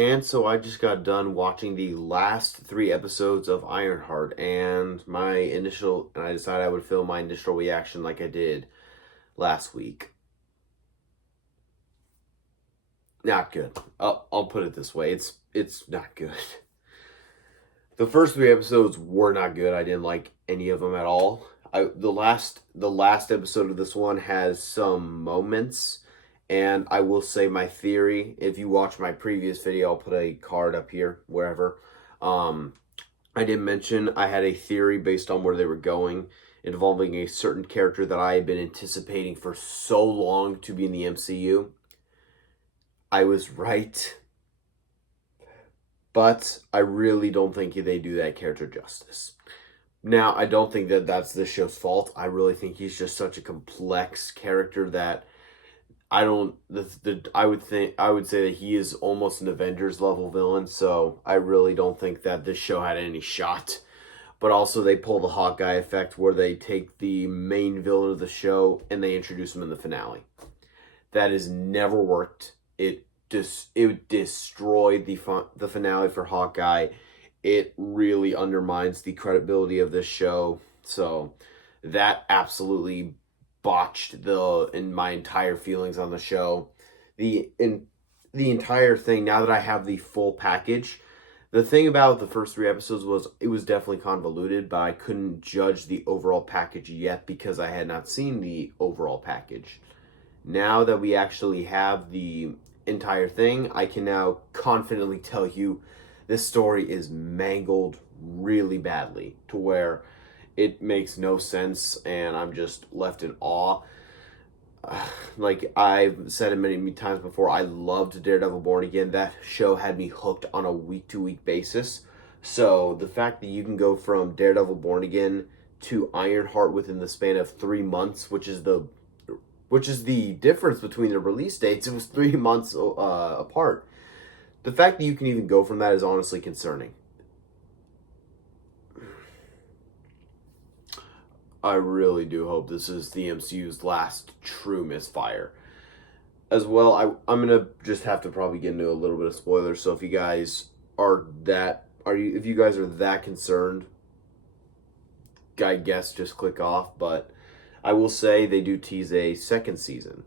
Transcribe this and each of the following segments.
And so I just got done watching the last 3 episodes of Ironheart, and I decided I would film my initial reaction like I did last week. Not good. I'll put it this way: it's not good. The first 3 episodes were not good. I didn't like any of them at all. The last episode of this one has some moments, and I will say my theory. If you watch my previous video, I'll put a card up here wherever. Um, I did mention I had a theory based on where they were going, involving a certain character that I had been anticipating for so long to be in the MCU. I was right, but I really don't think they do that character justice. Now, I don't think that that's the show's fault. I really think he's just such a complex character that I don't. I would say that he is almost an Avengers level villain. So I really don't think that this show had any shot. But also, they pull the Hawkeye effect where they take the main villain of the show and they introduce him in the finale. That has never worked. It destroyed the finale for Hawkeye. It really undermines the credibility of this show. So that absolutely botched in my entire feelings on the show. The entire thing, now that I have the full package, the thing about the first 3 episodes was it was definitely convoluted, but I couldn't judge the overall package yet because I had not seen the overall package. Now that we actually have the entire thing, I can now confidently tell you this story is mangled really badly to where it makes no sense, and I'm just left in awe. Like I've said it many times before, I loved Daredevil Born Again. That show had me hooked on a week-to-week basis. So the fact that you can go from Daredevil Born Again to Ironheart within the span of 3 months, which is the difference between the release dates. It was 3 months apart. The fact that you can even go from that is honestly concerning. I really do hope this is the MCU's last true misfire. As well, I'm gonna just have to probably get into a little bit of spoilers. So if you guys if you guys are that concerned, I guess just click off. But I will say they do tease a second season.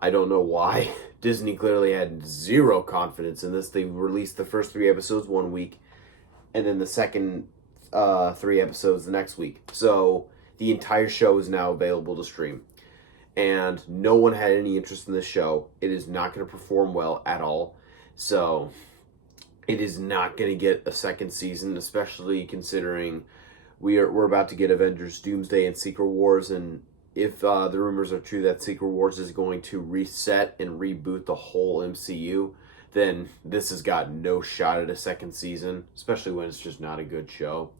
I don't know why. Disney clearly had zero confidence in this. They released the first 3 episodes one week, and then the second 3 episodes the next week. So the entire show is now available to stream. And no one had any interest in this show. It is not going to perform well at all. So it is not going to get a second season, especially considering we're about to get Avengers Doomsday and Secret Wars, and if the rumors are true that Secret Wars is going to reset and reboot the whole MCU, then this has got no shot at a second season, especially when it's just not a good show.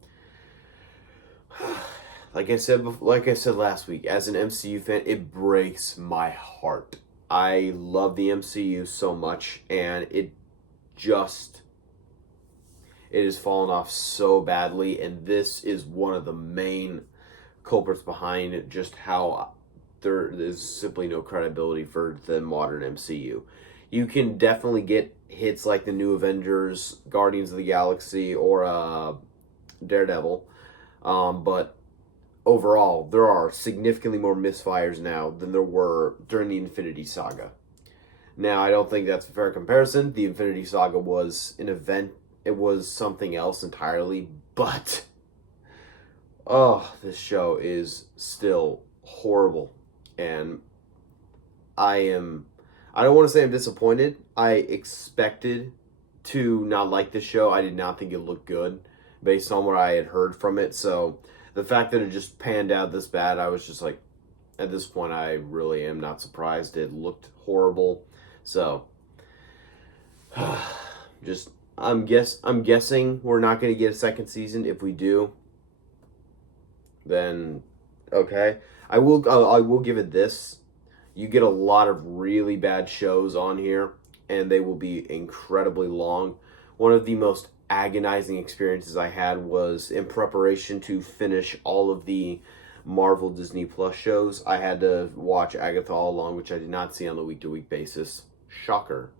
Like I said last week, as an MCU fan, it breaks my heart. I love the MCU so much, and it has fallen off so badly, and this is one of the main culprits behind just how there is simply no credibility for the modern MCU. You can definitely get hits like the new Avengers, Guardians of the Galaxy, or Daredevil, but overall, there are significantly more misfires now than there were during the Infinity Saga. Now, I don't think that's a fair comparison. The Infinity Saga was an event. It was something else entirely, but this show is still horrible, and I don't want to say I'm disappointed. I expected to not like this show. I did not think it looked good based on what I had heard from it. So the fact that it just panned out this bad, I was just like, at this point, I really am not surprised. It looked horrible. So I'm guessing we're not going to get a second season. If we do, then okay. I will give it this. You get a lot of really bad shows on here, and they will be incredibly long. One of the most agonizing experiences I had was in preparation to finish all of the Marvel Disney Plus shows. I had to watch Agatha All Along, which I did not see on the week-to-week basis. Shocker.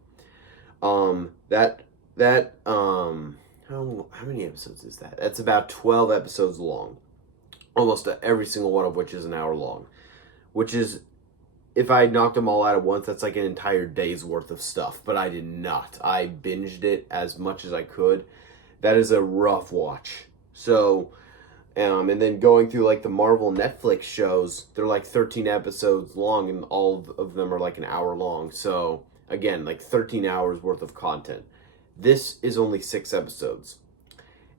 That how many episodes is that? That's about 12 episodes long. Almost every single one of which is an hour long. Which is, if I knocked them all out at once, that's like an entire day's worth of stuff. But I did not. I binged it as much as I could. That is a rough watch. So, and then going through like the Marvel Netflix shows, they're like 13 episodes long, and all of them are like an hour long. So again, like 13 hours worth of content. This is only 6 episodes,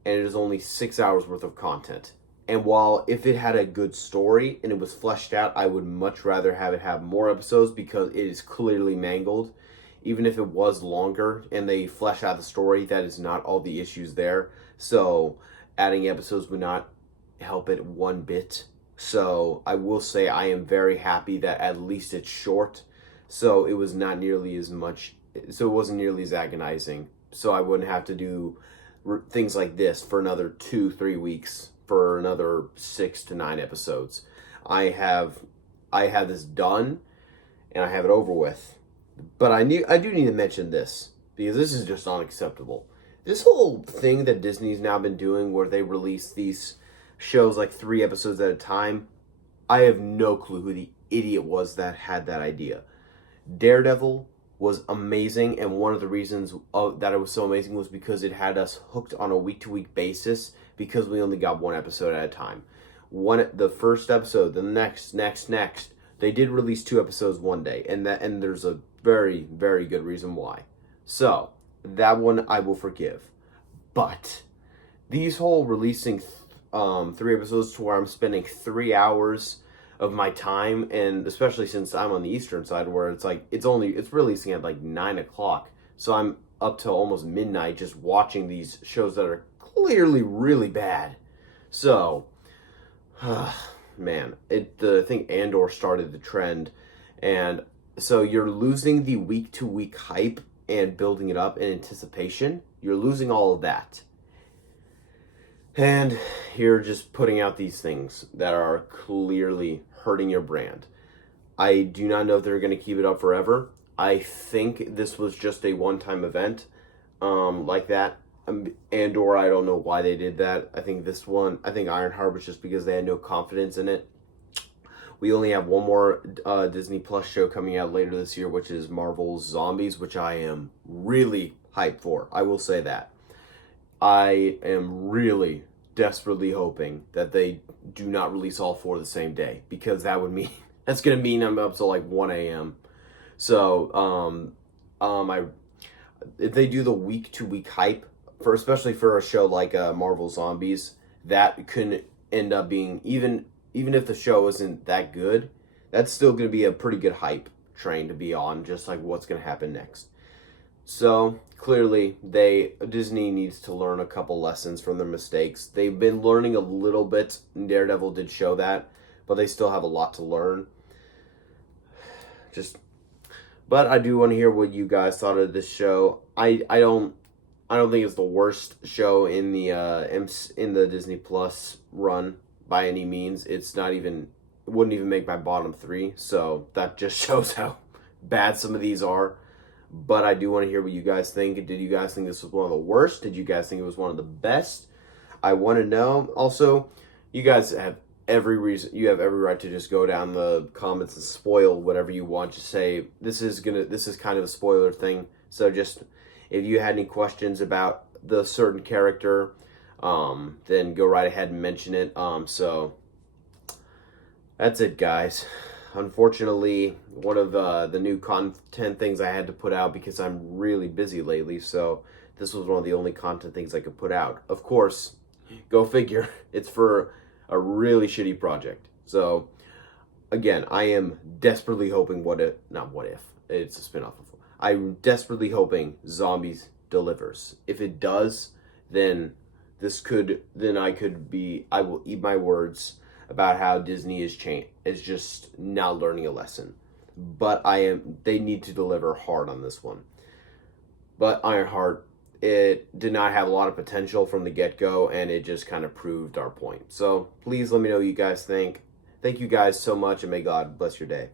and it is only 6 hours worth of content. And while if it had a good story and it was fleshed out, I would much rather have it have more episodes because it is clearly mangled. Even if it was longer and they flesh out the story, that is not all the issues there. So adding episodes would not help it one bit. So I will say I am very happy that at least it's short. So it was not nearly as much. So it wasn't nearly as agonizing. So I wouldn't have to do things like this for another 2-3 weeks for another 6 to 9 episodes. I have this done and I have it over with. But I do need to mention this because this is just unacceptable. This whole thing that Disney's now been doing where they release these shows like 3 episodes at a time, I have no clue who the idiot was that had that idea. Daredevil was amazing, and one of the reasons that it was so amazing was because it had us hooked on a week-to-week basis because we only got 1 episode at a time. The first episode, the next. They did release 2 episodes one day, and there's a very, very good reason why. So, that one I will forgive. But these whole releasing 3 episodes to where I'm spending 3 hours of my time, and especially since I'm on the eastern side where it's like it's releasing at like 9 o'clock, so I'm up till almost midnight just watching these shows that are clearly really bad. So man, I think Andor started the trend, and so you're losing the week to week hype and building it up in anticipation. You're losing all of that. And you're just putting out these things that are clearly hurting your brand. I do not know if they're going to keep it up forever. I think this was just a one-time event like that. Andor, I don't know why they did that. I think Ironheart was just because they had no confidence in it. We only have one more Disney Plus show coming out later this year, which is Marvel's Zombies, which I am really hyped for. I will say that. I am really desperately hoping that they do not release all 4 the same day, because that's going to mean I'm up till like 1 a.m. So, if they do the week to week hype especially for a show like Marvel Zombies, that can end up being even if the show isn't that good, that's still going to be a pretty good hype train to be on, just like what's going to happen next. So clearly, Disney needs to learn a couple lessons from their mistakes. They've been learning a little bit. Daredevil did show that, but they still have a lot to learn. But I do want to hear what you guys thought of this show. I don't think it's the worst show in the Disney Plus run by any means. It wouldn't even make my bottom 3. So that just shows how bad some of these are. But I do want to hear what you guys think. Did you guys think this was one of the worst? Did you guys think it was one of the best? I want to know. Also, you guys have every right to just go down the comments and spoil whatever you want to say. This is kind of a spoiler thing. So just, if you had any questions about the certain character, then go right ahead and mention it. So that's it, guys. Unfortunately, one of the new content things I had to put out because I'm really busy lately, so this was one of the only content things I could put out. Of course, go figure, it's for a really shitty project. So, again, I am desperately hoping it's a spinoff of. I'm desperately hoping Zombies delivers. If it does, then I will eat my words about how Disney is just now learning a lesson. But they need to deliver hard on this one. But Ironheart, it did not have a lot of potential from the get-go, and it just kind of proved our point. So please let me know what you guys think. Thank you guys so much, and may God bless your day.